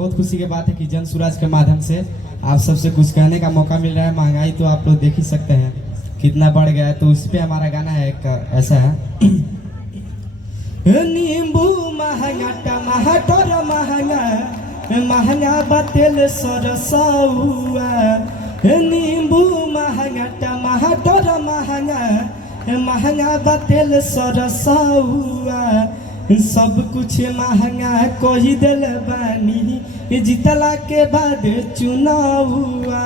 बहुत खुशी की बात है कि जन सुराज के माध्यम से आप सबसे कुछ कहने का मौका मिल रहा है। महंगाई तो आप लोग देख ही सकते हैं कितना बढ़ गया है, तो उस पे हमारा गाना है एक ऐसा है। नींबू महंगा, टमाटर महंगा, महंगा बतेल सरसौआ। नींबू महंगा, टमाटर महंगा, महंगा बतेल सरसौआ। सब कुछ महंगा कही दिल बानी जीतला के बाद चुनावा।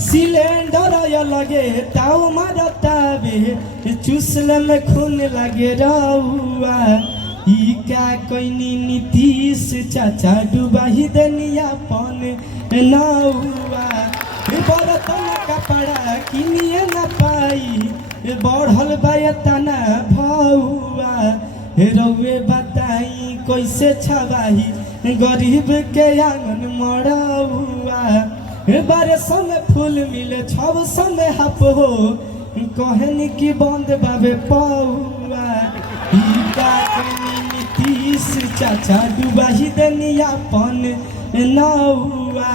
सिलेंडर लगे ताव मारतावे, चूसले में खून लगे रहुआ। ई क्या कोई नीतीश चाचा डुबाही देनिया पन नौआ। बर्तन कपड़ा किनिए न पाई, बढ़ल बतना भौआ। रउए बताई कैसे छबाही गरीब के आंगन मरौआ। बारिश में फूल मिले छब समय हप हो, कहनी की बंद बाबे पौआ। नीतीश चाचा डुबाही देनिया पन नौआ।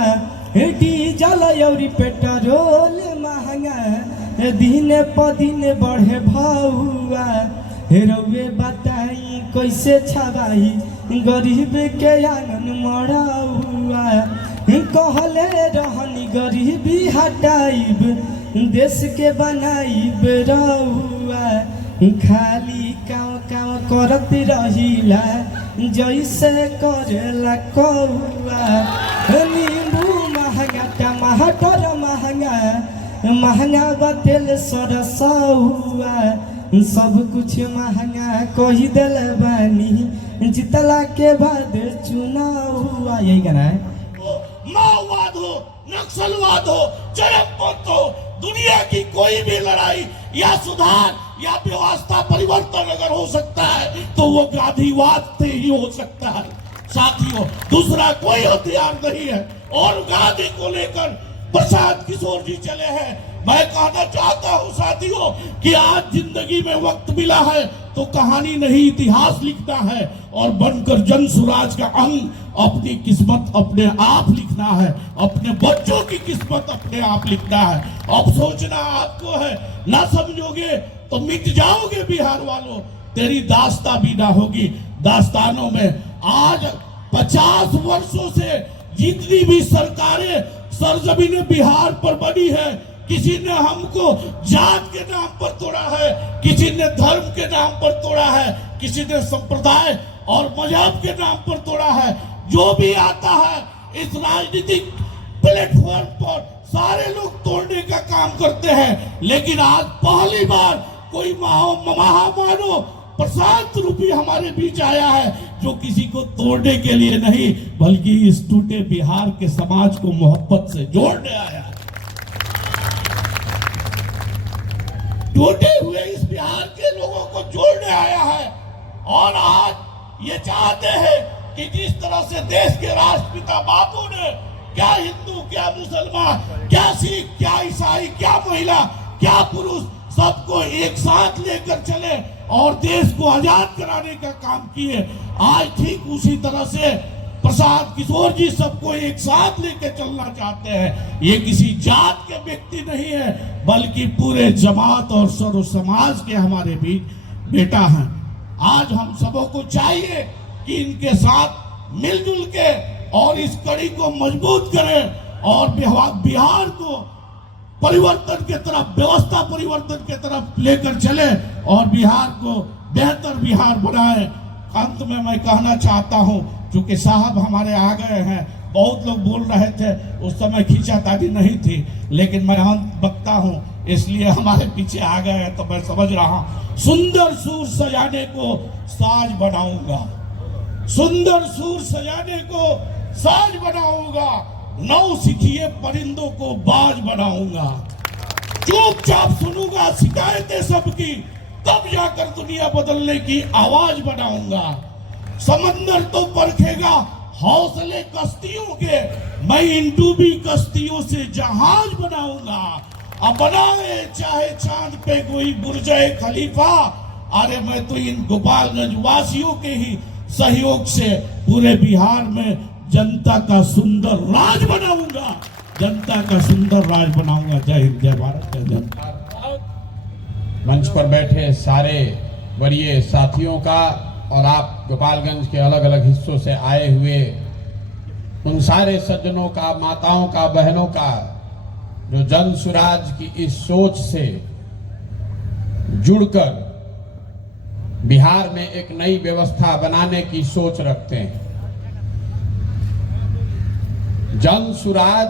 डीजल और पेट्रोल महंगा दिन प दिन बढ़े भौआ। रउए बताई कैसे छबाई गरीब के आंगन मरौआ। कहले रहनी गरीबी हटाइब, देश के बनाइब रउआ। खाली काव काव करत रहिला जैसे करेला कौआ। नींबू महंगा, टमाटर महंगा, महंगा बतेल सरसौआ। सब कुछ महंगा कही दिल बानी जीतला के बाद चुनाव हुआ। यही गाना है। माओवाद हो, नक्सलवाद हो, चरमपंथ हो, दुनिया की कोई भी लड़ाई या सुधार या व्यवस्था परिवर्तन अगर हो सकता है तो वो गांधीवाद से ही हो सकता है साथियों। दूसरा कोई हथियार नहीं है। और गांधी को लेकर प्रशांत किशोर जी चले हैं। मैं कहना चाहता हूं साथियों कि आज जिंदगी में वक्त मिला है तो कहानी नहीं इतिहास लिखना है, और बनकर जन सुराज का अंग अपनी किस्मत अपने आप लिखना है, अपने बच्चों की किस्मत अपने आप लिखना है। अब सोचना आपको है, ना समझोगे तो मिट जाओगे बिहार वालों। तेरी दास्ता भी ना होगी दास्तानों में। आज 50 वर्षों से जितनी भी सरकारें सरजमीन बिहार पर बनी है, किसी ने हमको जात के नाम पर तोड़ा है, किसी ने धर्म के नाम पर तोड़ा है, किसी ने संप्रदाय और मजहब के नाम पर तोड़ा है। जो भी आता है इस राजनीतिक प्लेटफॉर्म पर सारे लोग तोड़ने का काम करते हैं। लेकिन आज पहली बार कोई महामानव प्रशांत रूपी हमारे बीच आया है जो किसी को तोड़ने के लिए नहीं बल्कि इस टूटे बिहार के समाज को मोहब्बत से जोड़ने आया है। टूटे हुए इस बिहार के लोगों को जोड़ने आया है। और आज ये चाहते हैं कि जिस तरह से देश के राष्ट्रपिता बापू ने क्या हिंदू, क्या मुसलमान, क्या सिख, क्या ईसाई, क्या महिला, क्या पुरुष सबको एक साथ लेकर चले और देश को आजाद कराने का काम किए, आज ठीक उसी तरह से प्रशांत किशोर जी सबको एक साथ लेके चलना चाहते हैं। ये किसी जात के व्यक्ति नहीं है बल्कि पूरे जमात और सर्व समाज के हमारे बीच बेटा हैं। आज हम सबों को चाहिए कि इनके साथ मिलजुल के और इस कड़ी को मजबूत करें और बिहार को परिवर्तन के तरफ, व्यवस्था परिवर्तन के तरफ लेकर चले और बिहार को बेहतर बिहार बनाए। अंत में मैं कहना चाहता हूं, क्योंकि साहब हमारे आ गए हैं, बहुत लोग बोल रहे थे उस समय खींचातानी नहीं थी, लेकिन मैं अंत बकता हूं इसलिए हमारे पीछे आ गए हैं तो मैं समझ रहा हूं। सुंदर सूर सजाने को साज बनाऊंगा, सुंदर सूर सजाने को साज बनाऊंगा, नौ सिखिए परिंदों को बाज बनाऊंगा। चुपचाप सुनूंगा शिकायतें सबकी, तब जाकर दुनिया बदलने की आवाज बनाऊंगा। समंदर तो परखेगा हौसले कश्तियों के, मैं इन डूबी कश्तियों से जहाज बनाऊंगा। अब बनाए चाहे चांद पे कोई बुर्जे खलीफा, अरे मैं तो इन गोपालगंज वासियों के ही सहयोग से पूरे बिहार में जनता का सुंदर राज बनाऊंगा, जनता का सुंदर राज बनाऊंगा। जय हिंद, जय भारत, जय जनता। मंच पर बैठे सारे वरीय साथियों का और आप गोपालगंज के अलग अलग हिस्सों से आए हुए उन सारे सज्जनों का, माताओं का, बहनों का जो जन सुराज की इस सोच से जुड़कर बिहार में एक नई व्यवस्था बनाने की सोच रखते हैं। जन सुराज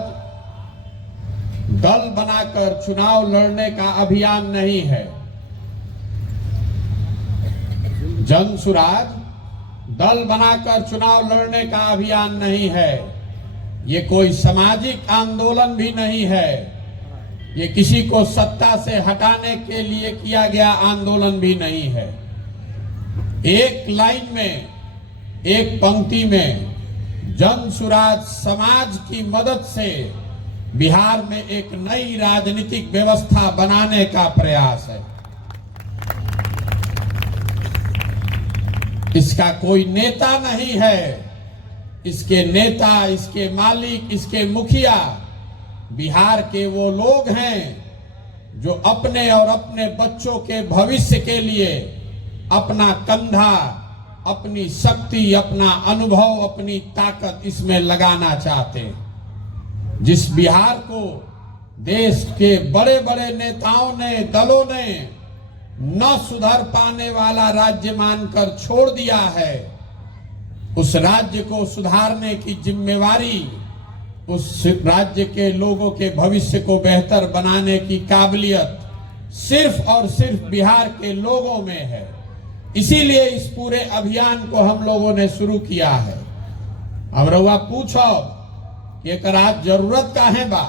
दल बनाकर चुनाव लड़ने का अभियान नहीं है। जन सुराज दल बनाकर चुनाव लड़ने का अभियान नहीं है। ये कोई सामाजिक आंदोलन भी नहीं है। ये किसी को सत्ता से हटाने के लिए किया गया आंदोलन भी नहीं है। एक लाइन में, एक पंक्ति में जन सुराज समाज की मदद से बिहार में एक नई राजनीतिक व्यवस्था बनाने का प्रयास है। इसका कोई नेता नहीं है। इसके नेता, इसके मालिक, इसके मुखिया बिहार के वो लोग हैं जो अपने और अपने बच्चों के भविष्य के लिए अपना कंधा, अपनी शक्ति, अपना अनुभव, अपनी ताकत इसमें लगाना चाहते हैं। जिस बिहार को देश के बड़े बड़े नेताओं ने, दलों ने न सुधर पाने वाला राज्य मानकर छोड़ दिया है, उस राज्य को सुधारने की जिम्मेवारी, उस राज्य के लोगों के भविष्य को बेहतर बनाने की काबिलियत सिर्फ और सिर्फ बिहार के लोगों में है। इसीलिए इस पूरे अभियान को हम लोगों ने शुरू किया है। अब रउआ पूछो कि एकर आज जरूरत काहे बा?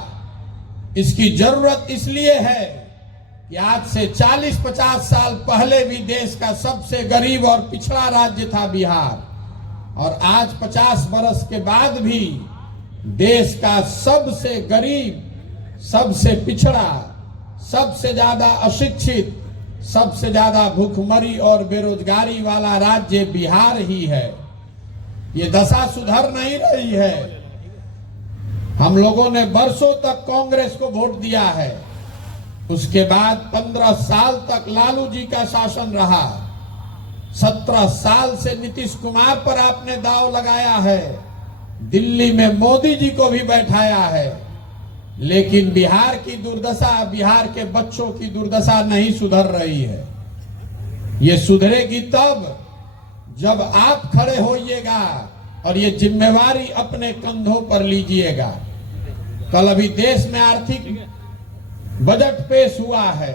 इसकी जरूरत इसलिए है कि आज से 40-50 साल पहले भी देश का सबसे गरीब और पिछड़ा राज्य था बिहार, और आज 50 बरस के बाद भी देश का सबसे गरीब, सबसे पिछड़ा, सबसे ज्यादा अशिक्षित, सबसे ज्यादा भूखमरी और बेरोजगारी वाला राज्य बिहार ही है। ये दशा सुधर नहीं रही है। हम लोगों ने बरसों तक कांग्रेस को वोट दिया है। उसके बाद 15 साल तक लालू जी का शासन रहा। 17 साल से नीतीश कुमार पर आपने दाव लगाया है। दिल्ली में मोदी जी को भी बैठाया है, लेकिन बिहार की दुर्दशा, बिहार के बच्चों की दुर्दशा नहीं सुधर रही है। ये सुधरेगी तब जब आप खड़े होइएगा और ये जिम्मेवारी अपने कंधों पर लीजिएगा। कल अभी देश में आर्थिक बजट पेश हुआ है।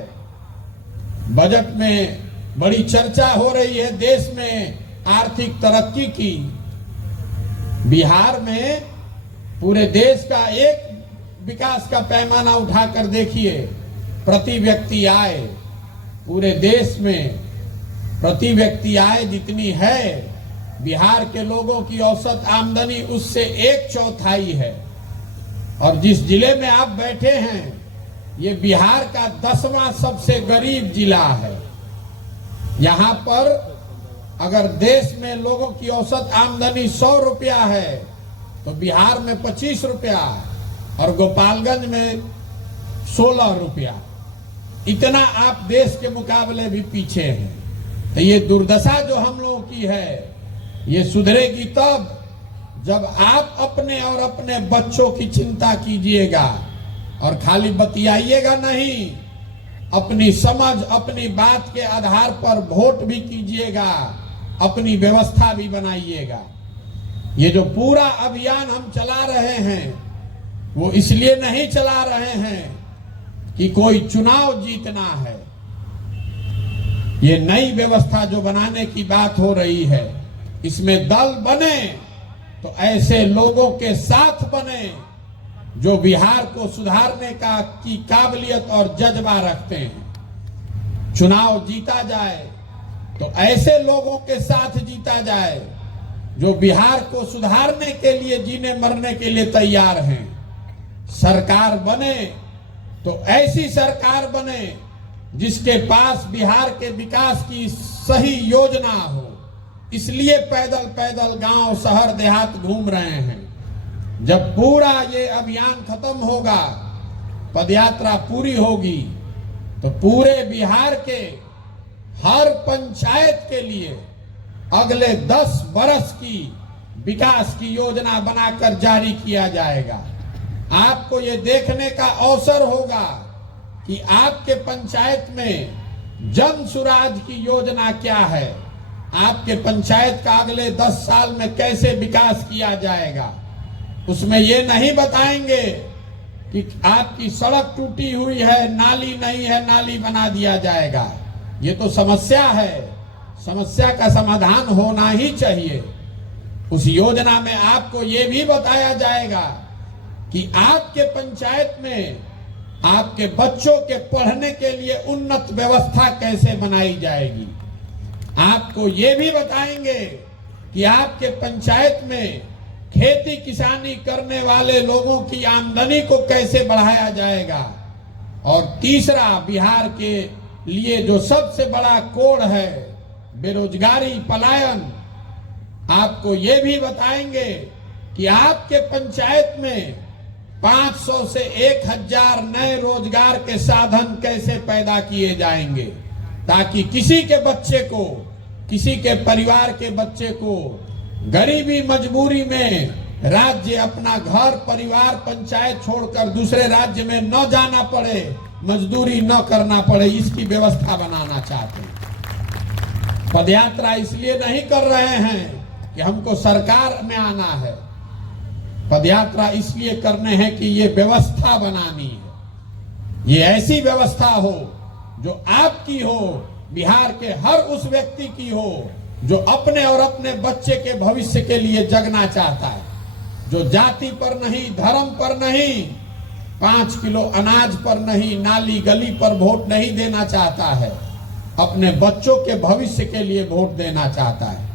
बजट में बड़ी चर्चा हो रही है देश में आर्थिक तरक्की की। बिहार में पूरे देश का एक विकास का पैमाना उठाकर देखिए, प्रति व्यक्ति आय पूरे देश में प्रति व्यक्ति आय जितनी है, बिहार के लोगों की औसत आमदनी उससे 1/4 है। और जिस जिले में आप बैठे हैं, ये बिहार का 10वां सबसे गरीब जिला है। यहाँ पर अगर देश में लोगों की औसत आमदनी 100 रुपया है, तो बिहार में 25 रुपया और गोपालगंज में 16 रुपया। इतना आप देश के मुकाबले भी पीछे हैं। तो ये दुर्दशा जो हम लोगों की है, ये सुधरेगी तब जब आप अपने और अपने बच्चों की चिंता कीजिएगा और खाली बतियाइएगा नहीं, अपनी समझ, अपनी बात के आधार पर वोट भी कीजिएगा, अपनी व्यवस्था भी बनाइएगा। ये जो पूरा अभियान हम चला रहे हैं, वो इसलिए नहीं चला रहे हैं कि कोई चुनाव जीतना है। ये नई व्यवस्था जो बनाने की बात हो रही है, इसमें दल बने तो ऐसे लोगों के साथ बने जो बिहार को सुधारने की काबिलियत और जज्बा रखते हैं। चुनाव जीता जाए तो ऐसे लोगों के साथ जीता जाए जो बिहार को सुधारने के लिए, जीने मरने के लिए तैयार हैं। सरकार बने तो ऐसी सरकार बने जिसके पास बिहार के विकास की सही योजना हो। इसलिए पैदल पैदल गांव, शहर, देहात घूम रहे हैं। जब पूरा ये अभियान खत्म होगा, पदयात्रा पूरी होगी, तो पूरे बिहार के हर पंचायत के लिए अगले 10 बरस की विकास की योजना बनाकर जारी किया जाएगा। आपको ये देखने का अवसर होगा कि आपके पंचायत में जन सुराज की योजना क्या है, आपके पंचायत का अगले 10 साल में कैसे विकास किया जाएगा। उसमें ये नहीं बताएंगे कि आपकी सड़क टूटी हुई है, नाली नहीं है, नाली बना दिया जाएगा। ये तो समस्या है, समस्या का समाधान होना ही चाहिए। उस योजना में आपको ये भी बताया जाएगा कि आपके पंचायत में आपके बच्चों के पढ़ने के लिए उन्नत व्यवस्था कैसे बनाई जाएगी। आपको ये भी बताएंगे कि आपके पंचायत में खेती किसानी करने वाले लोगों की आमदनी को कैसे बढ़ाया जाएगा। और तीसरा, बिहार के लिए जो सबसे बड़ा कोड़ है, बेरोजगारी, पलायन, आपको ये भी बताएंगे कि आपके पंचायत में 500 से 1000 नए रोजगार के साधन कैसे पैदा किए जाएंगे, ताकि किसी के बच्चे को, किसी के परिवार के बच्चे को गरीबी मजबूरी में राज्य अपना घर परिवार पंचायत छोड़कर दूसरे राज्य में न जाना पड़े, मजदूरी न करना पड़े, इसकी व्यवस्था बनाना चाहते हैं। पदयात्रा इसलिए नहीं कर रहे हैं कि हमको सरकार में आना है, पदयात्रा इसलिए करने हैं कि ये व्यवस्था बनानी है। ये ऐसी व्यवस्था हो जो आपकी हो, बिहार के हर उस व्यक्ति की हो जो अपने और अपने बच्चे के भविष्य के लिए जगना चाहता है, जो जाति पर नहीं, धर्म पर नहीं, 5 किलो अनाज पर नहीं, नाली गली पर वोट नहीं देना चाहता है, अपने बच्चों के भविष्य के लिए वोट देना चाहता है।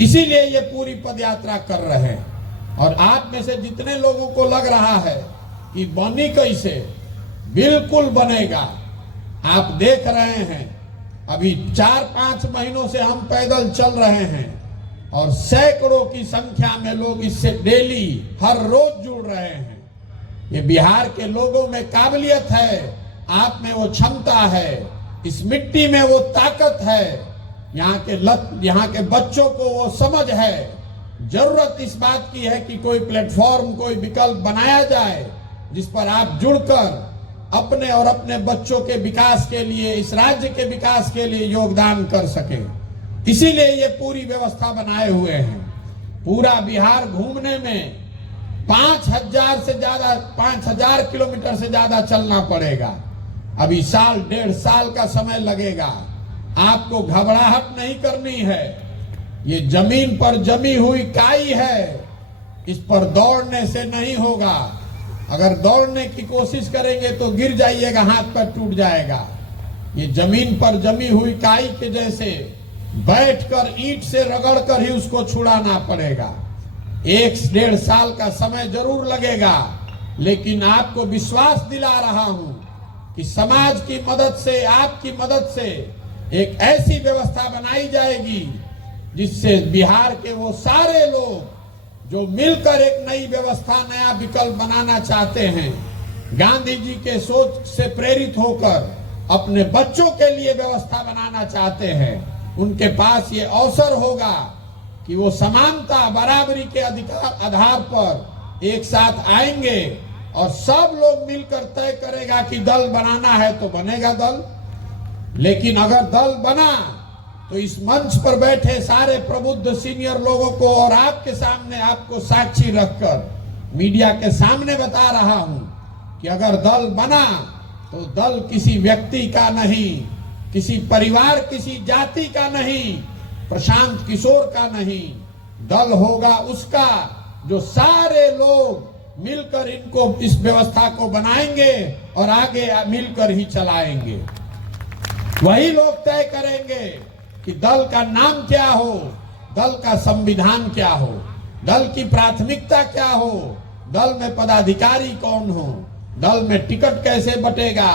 इसीलिए ये पूरी पदयात्रा कर रहे हैं। और आप में से जितने लोगों को लग रहा है कि बनी कैसे, बिल्कुल बनेगा। आप देख रहे हैं, अभी 4-5 महीनों से हम पैदल चल रहे हैं और सैकड़ों की संख्या में लोग इससे डेली हर रोज जुड़ रहे हैं। ये बिहार के लोगों में काबिलियत है, आप में वो क्षमता है, इस मिट्टी में वो ताकत है, यहाँ के बच्चों को वो समझ है। जरूरत इस बात की है कि कोई प्लेटफॉर्म, कोई विकल्प बनाया जाए जिस पर आप जुड़कर अपने और अपने बच्चों के विकास के लिए, इस राज्य के विकास के लिए योगदान कर सके। इसीलिए ये पूरी व्यवस्था बनाए हुए हैं। पूरा बिहार घूमने में 5000 किलोमीटर से ज्यादा चलना पड़ेगा। अभी 1.5 साल का समय लगेगा। आपको घबराहट नहीं करनी है। ये जमीन पर जमी हुई काई है, इस पर दौड़ने से नहीं होगा। अगर दौड़ने की कोशिश करेंगे तो गिर जाइएगा, हाथ पैर टूट जाएगा। ये जमीन पर जमी हुई काई के जैसे बैठकर ईंट से रगड़कर ही उसको छुड़ाना पड़ेगा। 1-1.5 साल का समय जरूर लगेगा, लेकिन आपको विश्वास दिला रहा हूं कि समाज की मदद से, आपकी मदद से एक ऐसी व्यवस्था बनाई जाएगी जिससे बिहार के वो सारे लोग जो मिलकर एक नई व्यवस्था, नया विकल्प बनाना चाहते हैं, गांधी जी के सोच से प्रेरित होकर अपने बच्चों के लिए व्यवस्था बनाना चाहते हैं, उनके पास ये अवसर होगा कि वो समानता, बराबरी के आधार पर एक साथ आएंगे और सब लोग मिलकर तय करेगा कि दल बनाना है तो बनेगा दल। लेकिन अगर दल बना तो इस मंच पर बैठे सारे प्रबुद्ध सीनियर लोगों को और आपके सामने, आपको साक्षी रखकर मीडिया के सामने बता रहा हूं कि अगर दल बना तो दल किसी व्यक्ति का नहीं, किसी परिवार, किसी जाति का नहीं, प्रशांत किशोर का नहीं, दल होगा उसका जो सारे लोग मिलकर इनको, इस व्यवस्था को बनाएंगे और आगे मिलकर ही चलाएंगे। वही लोग तय करेंगे कि दल का नाम क्या हो, दल का संविधान क्या हो, दल की प्राथमिकता क्या हो, दल में पदाधिकारी कौन हो, दल में टिकट कैसे बटेगा,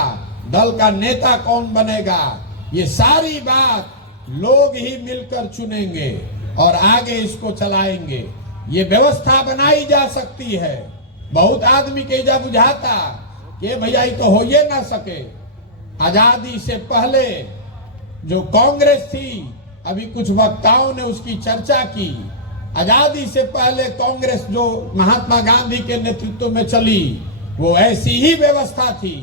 दल का नेता कौन बनेगा। ये सारी बात लोग ही मिलकर चुनेंगे और आगे इसको चलाएंगे। ये व्यवस्था बनाई जा सकती है। बहुत आदमी के जा बुझाता कि भैया ये तो हो ये ना सके। आजादी से पहले जो कांग्रेस थी, अभी कुछ वक्ताओं ने उसकी चर्चा की, आजादी से पहले कांग्रेस जो महात्मा गांधी के नेतृत्व में चली वो ऐसी ही व्यवस्था थी।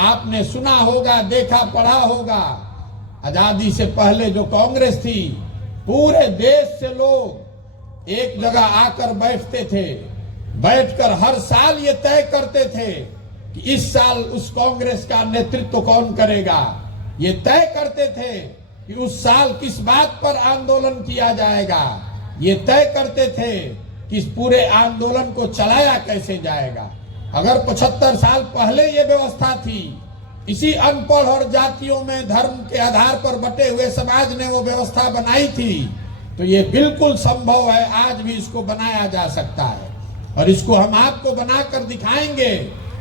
आपने सुना होगा, देखा पढ़ा होगा, आजादी से पहले जो कांग्रेस थी, पूरे देश से लोग एक जगह आकर बैठते थे, बैठकर हर साल ये तय करते थे कि इस साल उस कांग्रेस का नेतृत्व कौन करेगा। ये तय करते थे कि उस साल किस बात पर आंदोलन किया जाएगा। ये तय करते थे कि इस पूरे आंदोलन को चलाया कैसे जाएगा। अगर 75 साल पहले ये व्यवस्था थी, इसी अनपढ़ और जातियों में धर्म के आधार पर बटे हुए समाज ने वो व्यवस्था बनाई थी, तो ये बिल्कुल संभव है, आज भी इसको बनाया जा सकता है और इसको हम आपको बनाकर दिखाएंगे।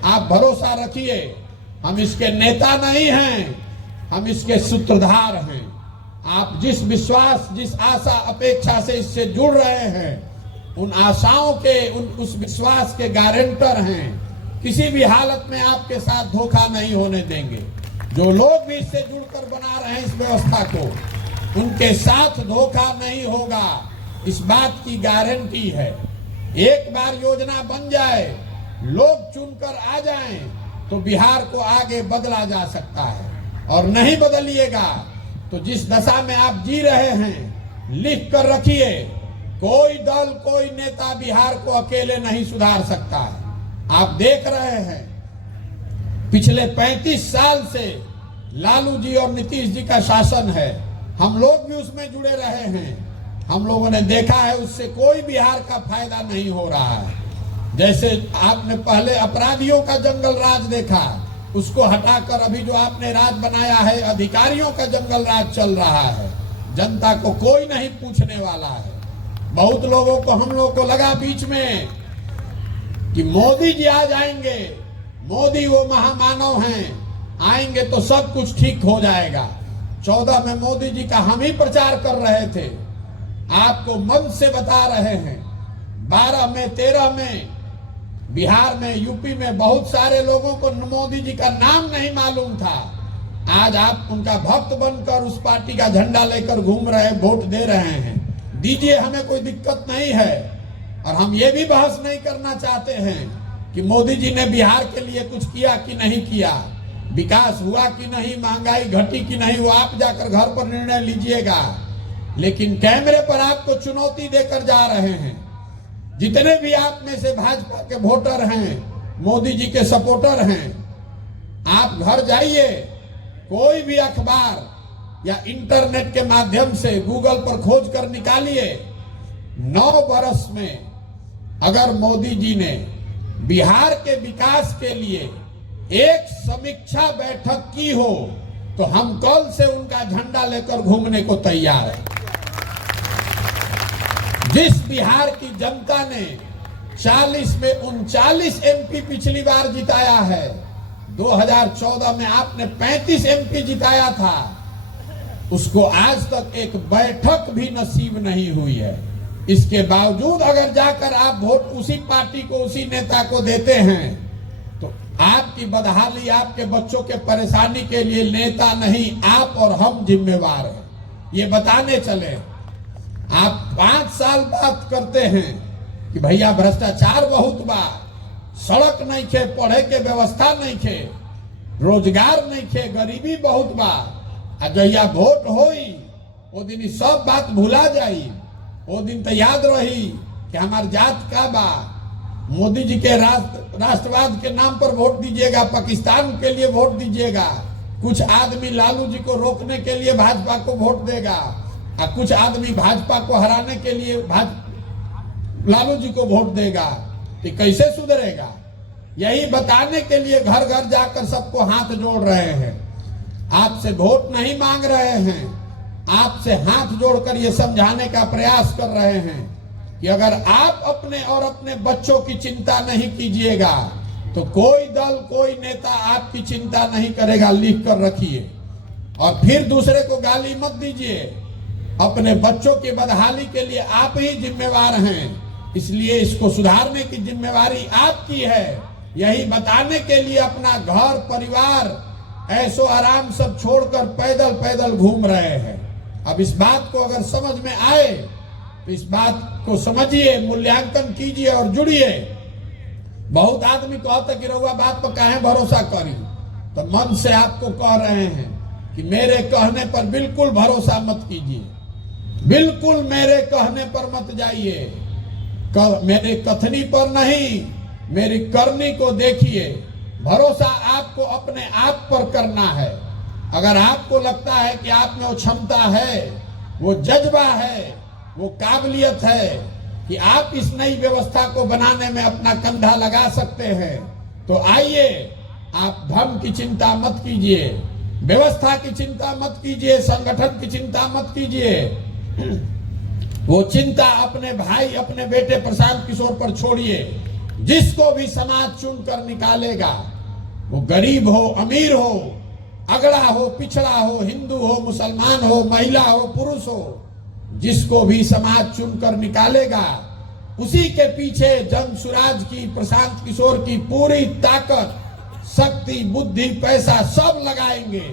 आप भरोसा रखिए, हम इसके नेता नहीं हैं, हम इसके सूत्रधार हैं। आप जिस विश्वास, जिस आशा अपेक्षा से इससे जुड़ रहे हैं, उन आशाओं के, उस विश्वास के गारंटर हैं। किसी भी हालत में आपके साथ धोखा नहीं होने देंगे। जो लोग भी इससे जुड़कर बना रहे हैं इस व्यवस्था को, उनके साथ धोखा नहीं होगा, इस बात की गारंटी है। एक बार योजना बन जाए, लोग चुनकर आ जाएं, तो बिहार को आगे बदला जा सकता है। और नहीं बदलिएगा तो जिस दशा में आप जी रहे हैं, लिख कर रखिए, कोई दल, कोई नेता बिहार को अकेले नहीं सुधार सकता है। आप देख रहे हैं पिछले 35 साल से लालू जी और नीतीश जी का शासन है, हम लोग भी उसमें जुड़े रहे हैं। हम लोगों ने देखा है उससे कोई बिहार का फायदा नहीं हो रहा है। जैसे आपने पहले अपराधियों का जंगल राज देखा, उसको हटाकर अभी जो आपने राज बनाया है, अधिकारियों का जंगल राज चल रहा है। जनता को कोई नहीं पूछने वाला है। बहुत लोगों को, हम लोगों को लगा बीच में कि मोदी जी आ जाएंगे, मोदी वो महामानव हैं, आएंगे तो सब कुछ ठीक हो जाएगा। 14 में मोदी जी का हम ही प्रचार कर रहे थे, आपको मन से बता रहे हैं। 12 में, 13 में बिहार में, यूपी में बहुत सारे लोगों को मोदी जी का नाम नहीं मालूम था। आज आप उनका भक्त बनकर उस पार्टी का झंडा लेकर घूम रहे, वोट दे रहे हैं। दीजिए, हमें कोई दिक्कत नहीं है। और हम ये भी बहस नहीं करना चाहते हैं कि मोदी जी ने बिहार के लिए कुछ किया कि नहीं किया, विकास हुआ कि नहीं, महंगाई घटी कि नहीं, वो आप जाकर घर पर निर्णय लीजिएगा। लेकिन कैमरे पर आपको चुनौती देकर जा रहे हैं। जितने भी आप में से भाजपा के वोटर हैं, मोदी जी के सपोर्टर हैं, आप घर जाइए, कोई भी अखबार या इंटरनेट के माध्यम से गूगल पर खोज कर निकालिए। 9 वर्ष में अगर मोदी जी ने बिहार के विकास के लिए एक समीक्षा बैठक की हो, तो हम कल से उनका झंडा लेकर घूमने को तैयार हैं। जिस बिहार की जनता ने 40 में 39 एमपी पिछली बार जिताया है, 2014 में आपने 35 एमपी जिताया था, उसको आज तक एक बैठक भी नसीब नहीं हुई है। इसके बावजूद अगर जाकर आप वोट उसी पार्टी को, उसी नेता को देते हैं, तो आपकी बदहाली, आपके बच्चों के परेशानी के लिए नेता नहीं, आप और हम जिम्मेवार हैं। ये बताने चले। आप 5 साल बात करते हैं कि भैया भ्रष्टाचार बहुत बा, सड़क नहीं खे, पढ़े के व्यवस्था नहीं खे, रोजगार नहीं खे, गरीबी बहुत बा। आ जहिया वोट होई, वो दिन सब बात भुला जाई। वो दिन तो याद रही कि हमार जात का बा। मोदी जी के राष्ट्रवाद के नाम पर वोट दीजिएगा, पाकिस्तान के लिए वोट दीजिएगा। कुछ आदमी लालू जी को रोकने के लिए भाजपा को वोट देगा, और कुछ आदमी भाजपा को हराने के लिए लालू जी को वोट देगा। तो कैसे सुधरेगा? यही बताने के लिए घर घर जाकर सबको हाथ जोड़ रहे हैं। आपसे वोट नहीं मांग रहे हैं, आपसे हाथ जोड़कर ये समझाने का प्रयास कर रहे हैं कि अगर आप अपने और अपने बच्चों की चिंता नहीं कीजिएगा, तो कोई दल, कोई नेता आपकी चिंता नहीं करेगा। लिख कर रखिए और फिर दूसरे को गाली मत दीजिए। अपने बच्चों की बदहाली के लिए आप ही जिम्मेवार हैं। इसलिए इसको सुधारने की जिम्मेवारी आपकी है। यही बताने के लिए अपना घर परिवार ऐसो आराम सब छोड़कर पैदल पैदल घूम रहे हैं। अब इस बात को अगर समझ में आए तो इस बात को समझिए, मूल्यांकन कीजिए और जुड़िए। बहुत आदमी कहता कि रउआ बात पर काहे भरोसा करी, तो मन से आपको कह रहे हैं कि मेरे कहने पर बिल्कुल भरोसा मत कीजिए, बिल्कुल मेरे कहने पर मत जाइए, मेरे कथनी पर नहीं, मेरी करनी को देखिए। भरोसा आपको अपने आप पर करना है। अगर आपको लगता है कि आप में वो क्षमता है, वो जज्बा है, वो काबिलियत है कि आप इस नई व्यवस्था को बनाने में अपना कंधा लगा सकते हैं, तो आइए। आप धर्म की चिंता मत कीजिए, व्यवस्था की चिंता मत कीजिए, संगठन की चिंता मत कीजिए। वो चिंता अपने भाई, अपने बेटे प्रशांत किशोर पर छोड़िए। जिसको भी समाज चुनकर निकालेगा, वो गरीब हो, अमीर हो, अगड़ा हो, पिछड़ा हो, हिंदू हो, मुसलमान हो, महिला हो, पुरुष हो, जिसको भी समाज चुनकर निकालेगा, उसी के पीछे जन सुराज की, प्रशांत किशोर की पूरी ताकत, शक्ति, बुद्धि, पैसा सब लगाएंगे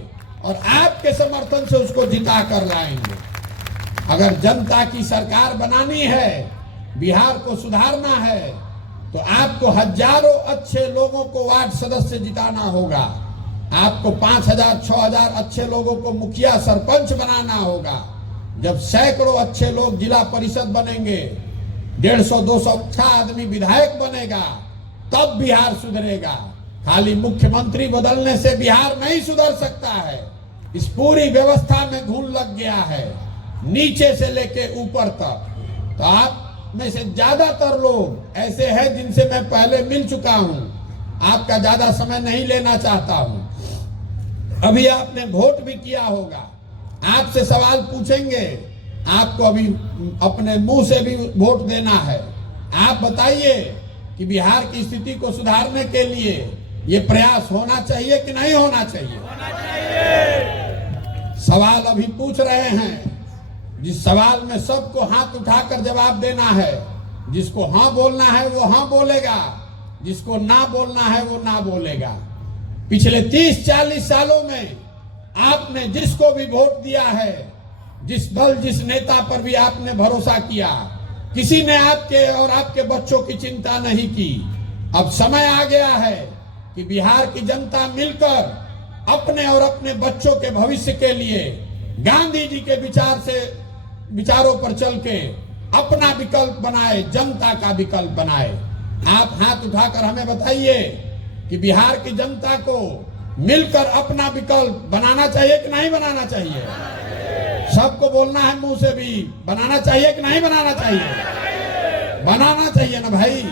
और आपके समर्थन से उसको जिता कर लाएंगे। अगर जनता की सरकार बनानी है, बिहार को सुधारना है, तो आपको हजारों अच्छे लोगों को वार्ड सदस्य जिताना होगा। आपको 5,000, 6,000 अच्छे लोगों को मुखिया, सरपंच बनाना होगा। जब सैकड़ों अच्छे लोग जिला परिषद बनेंगे, 150-200 अच्छा आदमी विधायक बनेगा, तब बिहार सुधरेगा। खाली मुख्यमंत्री बदलने से बिहार नहीं सुधर सकता है। इस पूरी व्यवस्था में घून लग गया है, नीचे से लेके ऊपर तक। तो आप में से ज्यादातर लोग ऐसे हैं जिनसे मैं पहले मिल चुका हूं। आपका ज्यादा समय नहीं लेना चाहता हूं। अभी आपने वोट भी किया होगा, आपसे सवाल पूछेंगे, आपको अभी अपने मुंह से भी वोट देना है। आप बताइए कि बिहार की स्थिति को सुधारने के लिए ये प्रयास होना चाहिए कि नहीं होना चाहिए? सवाल अभी पूछ रहे हैं, जिस सवाल में सबको हाथ उठाकर जवाब देना है। जिसको हाँ बोलना है वो हाँ बोलेगा, जिसको ना बोलना है वो ना बोलेगा। पिछले 30-40 सालों में आपने जिसको भी वोट दिया है, जिस दल, जिस नेता पर भी आपने भरोसा किया, किसी ने आपके और आपके बच्चों की चिंता नहीं की। अब समय आ गया है कि बिहार की जनता मिलकर अपने और अपने बच्चों के भविष्य के लिए गांधी जी के विचारों पर चल के अपना विकल्प बनाए, जनता का विकल्प बनाए। आप हाथ उठाकर हमें बताइए कि बिहार की जनता को मिलकर अपना विकल्प बनाना चाहिए कि नहीं बनाना चाहिए? सबको बोलना है मुंह से भी, बनाना चाहिए कि नहीं बनाना चाहिए? बनाना चाहिए ना भाई।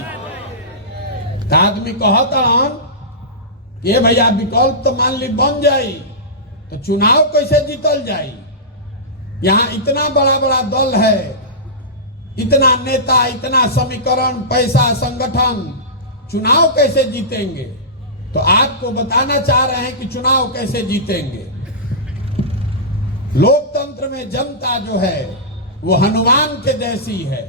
तो आदमी कहता कि ये भैया विकल्प तो मान ली बन जाई, तो चुनाव कैसे जीतल जाई? यहाँ इतना बड़ा बड़ा दल है, इतना नेता, इतना समीकरण, पैसा, संगठन, चुनाव कैसे जीतेंगे? तो आपको बताना चाह रहे हैं कि चुनाव कैसे जीतेंगे। लोकतंत्र में जनता जो है वो हनुमान के जैसी है।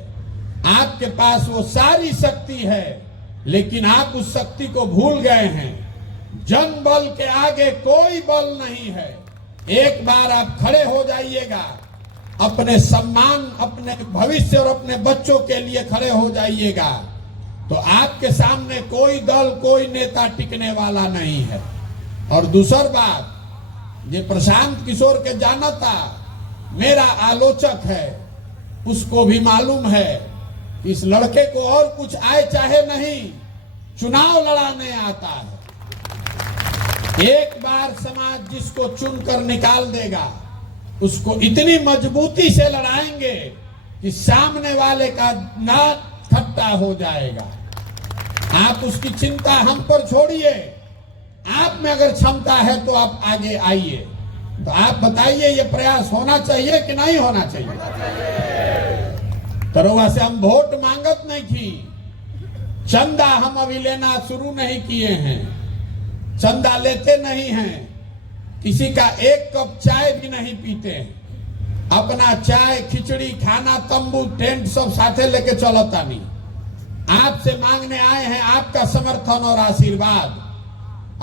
आपके पास वो सारी शक्ति है, लेकिन आप उस शक्ति को भूल गए हैं। जन बल के आगे कोई बल नहीं है। एक बार आप खड़े हो जाइएगा, अपने सम्मान, अपने भविष्य और अपने बच्चों के लिए खड़े हो जाइएगा, तो आपके सामने कोई दल, कोई नेता टिकने वाला नहीं है। और दूसरी बात, ये प्रशांत किशोर के जानता मेरा आलोचक है, उसको भी मालूम है कि इस लड़के को और कुछ आए चाहे नहीं, चुनाव लड़ाने आता है। एक बार समाज जिसको चुनकर निकाल देगा, उसको इतनी मजबूती से लड़ाएंगे कि सामने वाले का नाक खट्टा हो जाएगा। आप उसकी चिंता हम पर छोड़िए। आप में अगर क्षमता है तो आप आगे आइए। तो आप बताइए, ये प्रयास होना चाहिए कि नहीं होना चाहिए? तरुआ से हम वोट मांगत नहीं की, चंदा हम अभी लेना शुरू नहीं किए हैं, चंदा लेते नहीं हैं, किसी का एक कप चाय भी नहीं पीते हैं। अपना चाय, खिचड़ी, खाना, तंबू, टेंट सब साथे लेके चलता नहीं। आपसे मांगने आए हैं आपका समर्थन और आशीर्वाद।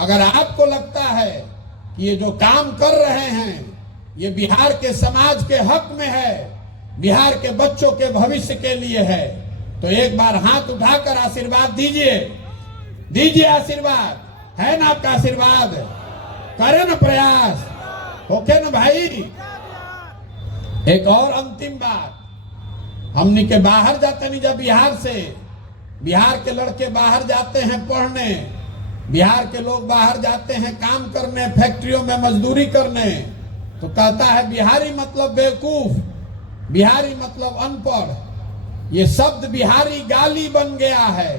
अगर आपको लगता है कि ये जो काम कर रहे हैं ये बिहार के समाज के हक में है, बिहार के बच्चों के भविष्य के लिए है, तो एक बार हाथ उठाकर आशीर्वाद दीजिए, दीजिए आशीर्वाद। है ना आपका आशीर्वाद? करें ना प्रयास, ओके ना भाई। एक और अंतिम बात, हमने के बाहर जाते नहीं, जब बिहार से, बिहार के लड़के बाहर जाते हैं पढ़ने, बिहार के लोग बाहर जाते हैं काम करने, फैक्ट्रियों में मजदूरी करने, तो कहता है बिहारी मतलब बेवकूफ, बिहारी मतलब अनपढ़। ये शब्द बिहारी गाली बन गया है।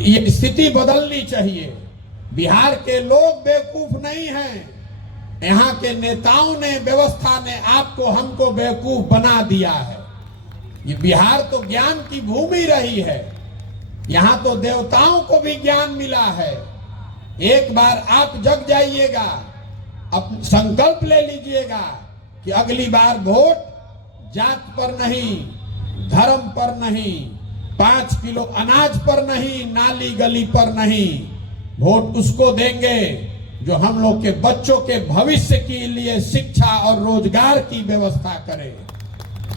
ये स्थिति बदलनी चाहिए। बिहार के लोग बेवकूफ नहीं हैं, यहाँ के नेताओं ने, व्यवस्था ने आपको, हमको बेवकूफ बना दिया है। ये बिहार तो ज्ञान की भूमि रही है, यहाँ तो देवताओं को भी ज्ञान मिला है। एक बार आप जग जाइएगा, अब संकल्प ले लीजिएगा कि अगली बार वोट जात पर नहीं, धर्म पर नहीं, 5 किलो अनाज पर नहीं, नाली गली पर नहीं, वोट उसको देंगे जो हम लोग के बच्चों के भविष्य के लिए शिक्षा और रोजगार की व्यवस्था करे।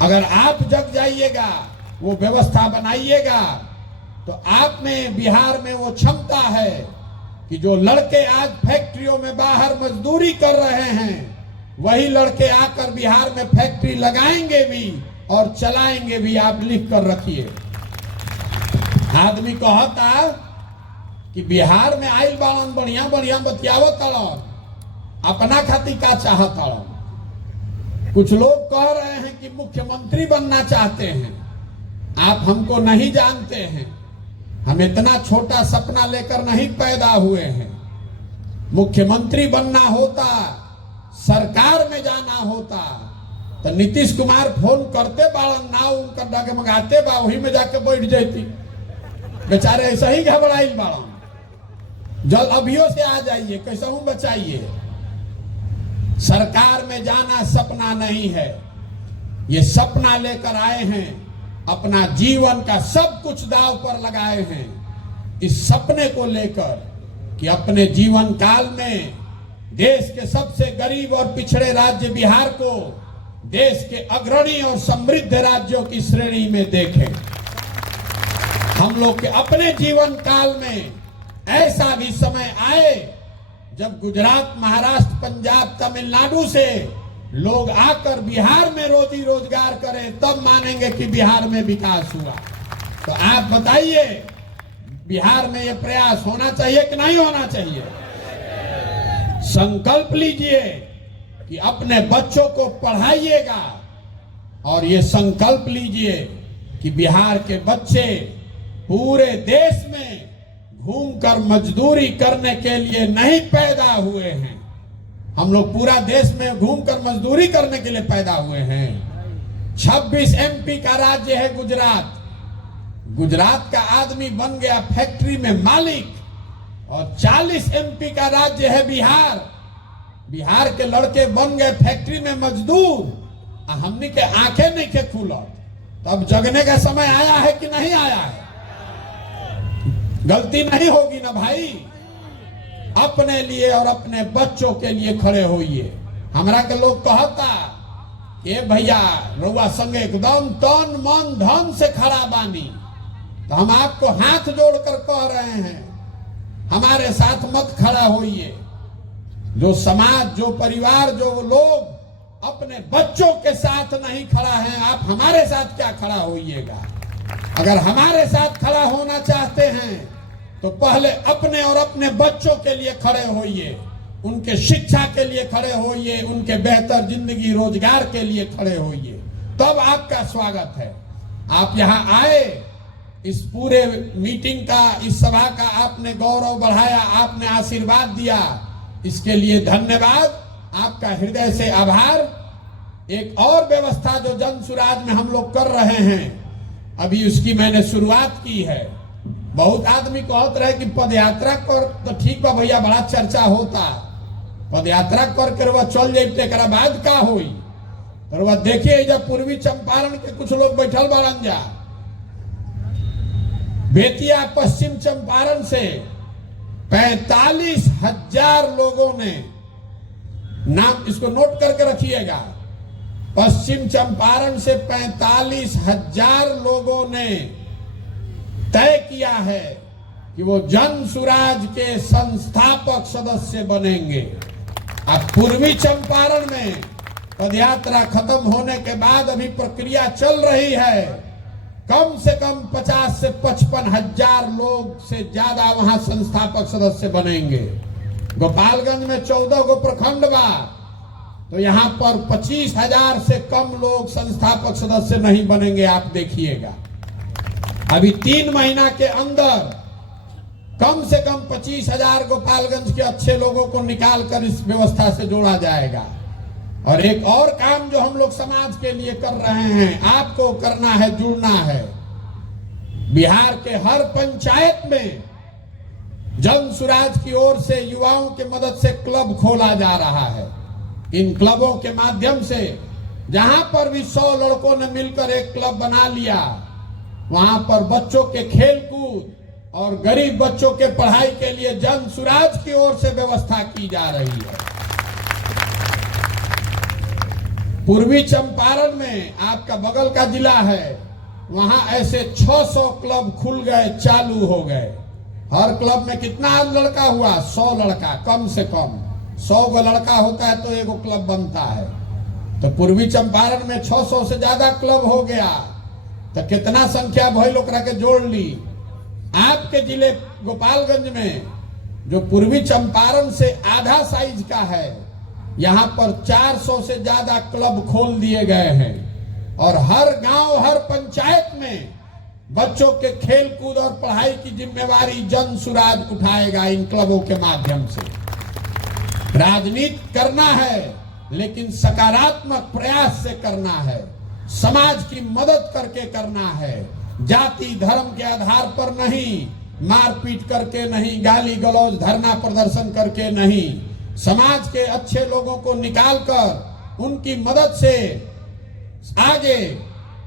अगर आप जग जाइएगा, वो व्यवस्था बनाइएगा, तो आप में, बिहार में वो क्षमता है कि जो लड़के आज फैक्ट्रियों में बाहर मजदूरी कर रहे हैं, वही लड़के आकर बिहार में फैक्ट्री लगाएंगे भी और चलाएंगे भी। आप लिख कर रखिए। आदमी कहता कि बिहार में आइल बाड़न, बढ़िया बढ़िया बतियावत तड़न, अपना खातिर का चाहत तड़न। कुछ लोग कह रहे हैं कि मुख्यमंत्री बनना चाहते हैं। आप हमको नहीं जानते हैं, हम इतना छोटा सपना लेकर नहीं पैदा हुए हैं। मुख्यमंत्री बनना होता, सरकार में जाना होता, तो नीतीश कुमार फोन करते बाड़न, नाव उनका डगमगाते बा, वही में जाके बैठ जाती। बेचारे ऐसा ही घबराइल बाड़न। जल अभियो से आ जाइए, कैसा हूं बचाइए। सरकार में जाना सपना नहीं है, ये सपना लेकर आए हैं, अपना जीवन का सब कुछ दांव पर लगाए हैं इस सपने को लेकर कि अपने जीवन काल में देश के सबसे गरीब और पिछड़े राज्य बिहार को देश के अग्रणी और समृद्ध राज्यों की श्रेणी में देखें। हम लोग के अपने जीवन काल में ऐसा भी समय आए जब गुजरात, महाराष्ट्र, पंजाब, तमिलनाडु से लोग आकर बिहार में रोजी रोजगार करें, तब मानेंगे कि बिहार में विकास हुआ। तो आप बताइए, बिहार में यह प्रयास होना चाहिए कि नहीं होना चाहिए? संकल्प लीजिए कि अपने बच्चों को पढ़ाइएगा और ये संकल्प लीजिए कि बिहार के बच्चे पूरे देश में घूमकर मजदूरी करने के लिए नहीं पैदा हुए हैं। हम लोग पूरा देश में घूमकर मजदूरी करने के लिए पैदा हुए हैं। 26 एमपी का राज्य है गुजरात। गुजरात का आदमी बन गया फैक्ट्री में मालिक, और 40 एमपी का राज्य है बिहार। बिहार के लड़के बन गए फैक्ट्री में मजदूर। हमने के आंखें नहीं के खुलत, तब जगने का समय आया है कि नहीं आया है? गलती नहीं होगी ना भाई। अपने लिए और अपने बच्चों के लिए खड़े होइए। हमरा के लोग कहता ए भैया रउआ संग एकदम तन मन धन से खड़ा बानी, तो हम आपको हाथ जोड़कर कह रहे हैं, हमारे साथ मत खड़ा होइए। जो समाज, जो परिवार, जो लोग अपने बच्चों के साथ नहीं खड़ा है, आप हमारे साथ क्या खड़ा होइएगा? अगर हमारे साथ खड़ा होना चाहते हैं तो पहले अपने और अपने बच्चों के लिए खड़े होइए, उनके शिक्षा के लिए खड़े होइए, उनके बेहतर जिंदगी रोजगार के लिए खड़े होइए, तब आपका स्वागत है। आप यहाँ आए, इस पूरे मीटिंग का, इस सभा का आपने गौरव बढ़ाया, आपने आशीर्वाद दिया, इसके लिए धन्यवाद, आपका हृदय से आभार। एक और व्यवस्था जो जन सुराज में हम लोग कर रहे हैं, अभी उसकी मैंने शुरुआत की है। बहुत आदमी कहते रहे कि पदयात्रा कर, तो ठीक बा भैया, बड़ा चर्चा होता, पदयात्रा कर वह चल जाए, एक बाद का होई? तो वह देखिए जब पूर्वी चंपारण के कुछ लोग बैठल बाड़न जा, बेतिया पश्चिम चंपारण से 45,000 लोगों ने नाम, इसको नोट करके रखिएगा, पश्चिम चंपारण से 45,000 लोगों ने तय किया है कि वो जन सुराज के संस्थापक सदस्य बनेंगे। अब पूर्वी चंपारण में पदयात्रा खत्म होने के बाद अभी प्रक्रिया चल रही है, कम से कम 50 से 55,000 लोग से ज्यादा वहां संस्थापक सदस्य बनेंगे। गोपालगंज में 14 गो प्रखंड बा, तो यहां पर 25,000 से कम लोग संस्थापक सदस्य नहीं बनेंगे। आप देखिएगा, अभी 3 महीना के अंदर कम से कम 25,000 गोपालगंज के अच्छे लोगों को निकाल कर इस व्यवस्था से जोड़ा जाएगा। और एक और काम जो हम लोग समाज के लिए कर रहे हैं, आपको करना है, जुड़ना है। बिहार के हर पंचायत में जन सुराज की ओर से युवाओं की मदद से क्लब खोला जा रहा है। इन क्लबों के माध्यम से जहां पर भी 100 लड़कों ने मिलकर एक क्लब बना लिया, वहां पर बच्चों के खेल कूद और गरीब बच्चों के पढ़ाई के लिए जन सुराज की ओर से व्यवस्था की जा रही है। पूर्वी चंपारण में आपका बगल का जिला है, वहां ऐसे 600 क्लब खुल गए, चालू हो गए। हर क्लब में कितना लड़का हुआ? 100 लड़का, कम से कम 100 गो लड़का होता है तो एगो क्लब बनता है। तो पूर्वी चंपारण में 600 से ज्यादा क्लब हो गया, तो कितना संख्या भइल ओकरा के जोड़ ली। आपके जिले गोपालगंज में जो पूर्वी चंपारण से आधा साइज का है, यहां पर 400 से ज्यादा क्लब खोल दिए गए हैं। और हर गांव, हर पंचायत में बच्चों के खेल कूद और पढ़ाई की जिम्मेवारी जन सुराज उठाएगा इन क्लबों के माध्यम से। राजनीति करना है, लेकिन सकारात्मक प्रयास से करना है, समाज की मदद करके करना है, जाति धर्म के आधार पर नहीं, मारपीट करके नहीं, गाली गलौज धरना प्रदर्शन करके नहीं, समाज के अच्छे लोगों को निकालकर उनकी मदद से आगे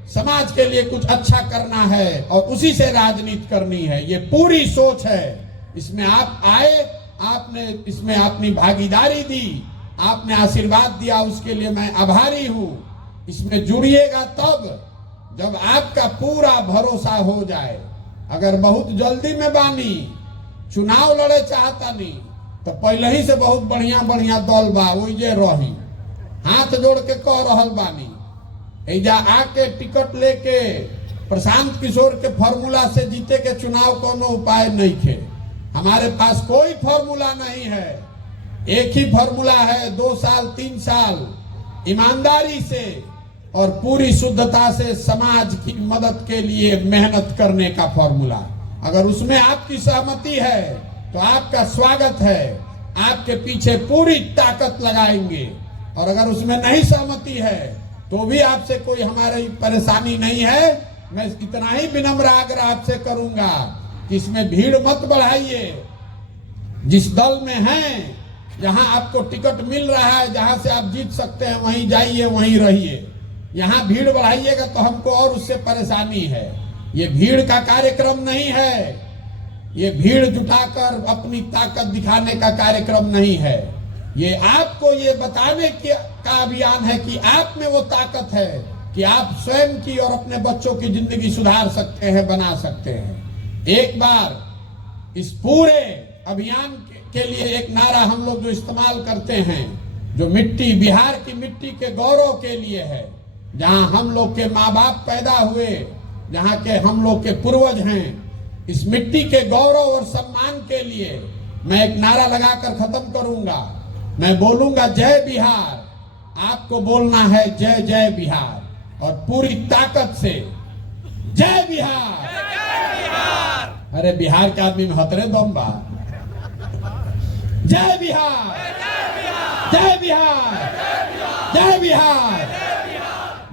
समाज के लिए कुछ अच्छा करना है और उसी से राजनीति करनी है। ये पूरी सोच है। इसमें आप आए, आपने इसमें अपनी भागीदारी दी, आपने आशीर्वाद दिया, उसके लिए मैं आभारी हूं। इसमें जुड़िएगा तब जब आपका पूरा भरोसा हो जाए। अगर बहुत जल्दी में बानी, चुनाव लड़े चाहता नहीं, तो पहले ही से बहुत बढ़िया बढ़िया दल बा, ओइजे रही, हाथ जोड़ के कह रहल बानी। एजा आके टिकट लेके प्रशांत किशोर के फॉर्मूला से जीते के चुनाव कोनो उपाय नहीं थे। हमारे पास कोई फॉर्मूला नहीं है, एक ही फॉर्मूला है, 2 साल 3 साल ईमानदारी से और पूरी शुद्धता से समाज की मदद के लिए मेहनत करने का फॉर्मूला। अगर उसमें आपकी सहमति है तो आपका स्वागत है, आपके पीछे पूरी ताकत लगाएंगे। और अगर उसमें नहीं सहमति है तो भी आपसे कोई हमारी परेशानी नहीं है। मैं इतना ही विनम्र आग्रह आपसे करूंगा कि इसमें भीड़ मत बढ़ाइए। जिस दल में हैं, जहां आपको टिकट मिल रहा है, जहां से आप जीत सकते हैं, वहीं जाइए, वहीं रहिए। यहां भीड़ बढ़ाइएगा तो हमको और उससे परेशानी है। ये भीड़ का कार्यक्रम नहीं है, ये भीड़ जुटाकर अपनी ताकत दिखाने का कार्यक्रम नहीं है। ये आपको ये बताने का अभियान है कि आप में वो ताकत है कि आप स्वयं की और अपने बच्चों की जिंदगी सुधार सकते हैं, बना सकते हैं। एक बार इस पूरे अभियान के लिए एक नारा हम लोग जो इस्तेमाल करते हैं, जो मिट्टी, बिहार की मिट्टी के गौरव के लिए है, जहां हम लोग के माँ बाप पैदा हुए, जहां के हम लोग के पूर्वज हैं, इस मिट्टी के गौरव और सम्मान के लिए मैं एक नारा लगाकर खत्म करूंगा। मैं बोलूंगा जय बिहार, आपको बोलना है जय जय बिहार, और पूरी ताकत से जय बिहार। अरे बिहार के आदमी में हतरे दम बा। जय बिहार, जय बिहार, जय बिहार।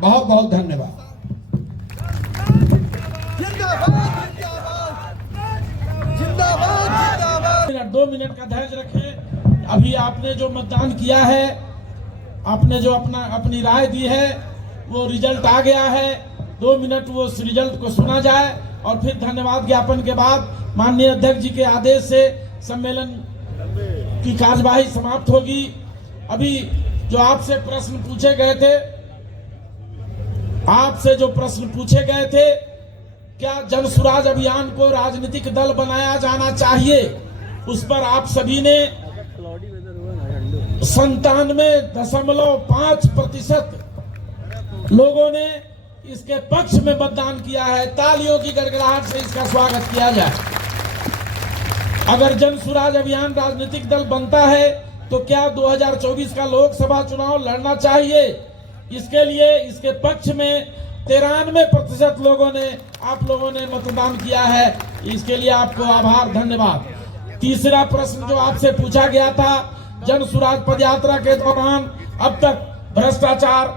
बहुत बहुत धन्यवाद। 2 मिनट का धैर्य रखें। अभी आपने जो मतदान किया है, आपने जो अपनी राय दी है, वो रिजल्ट आ गया है। 2 मिनट वो उस रिजल्ट को सुना जाए, और फिर धन्यवाद ज्ञापन के बाद माननीय अध्यक्ष जी के आदेश से सम्मेलन की कार्यवाही समाप्त होगी। अभी जो आपसे प्रश्न पूछे गए थे, क्या जन सुराज अभियान को राजनीतिक दल बनाया जाना चाहिए, उस पर आप सभी ने 97.5% लोगों ने इसके पक्ष में मतदान किया है। तालियों की गड़गड़ाहट से इसका स्वागत किया जाए। अगर जन सुराज अभियान राजनीतिक दल बनता है तो क्या 2024 का लोकसभा चुनाव लड़ना चाहिए? इसके लिए इसके पक्ष में 93% आप लोगों ने मतदान किया है। इसके लिए आपको आभार, धन्यवाद। तीसरा प्रश्न जो आपसे पूछा गया था, जन सुराज पदयात्रा के दौरान अब तक भ्रष्टाचार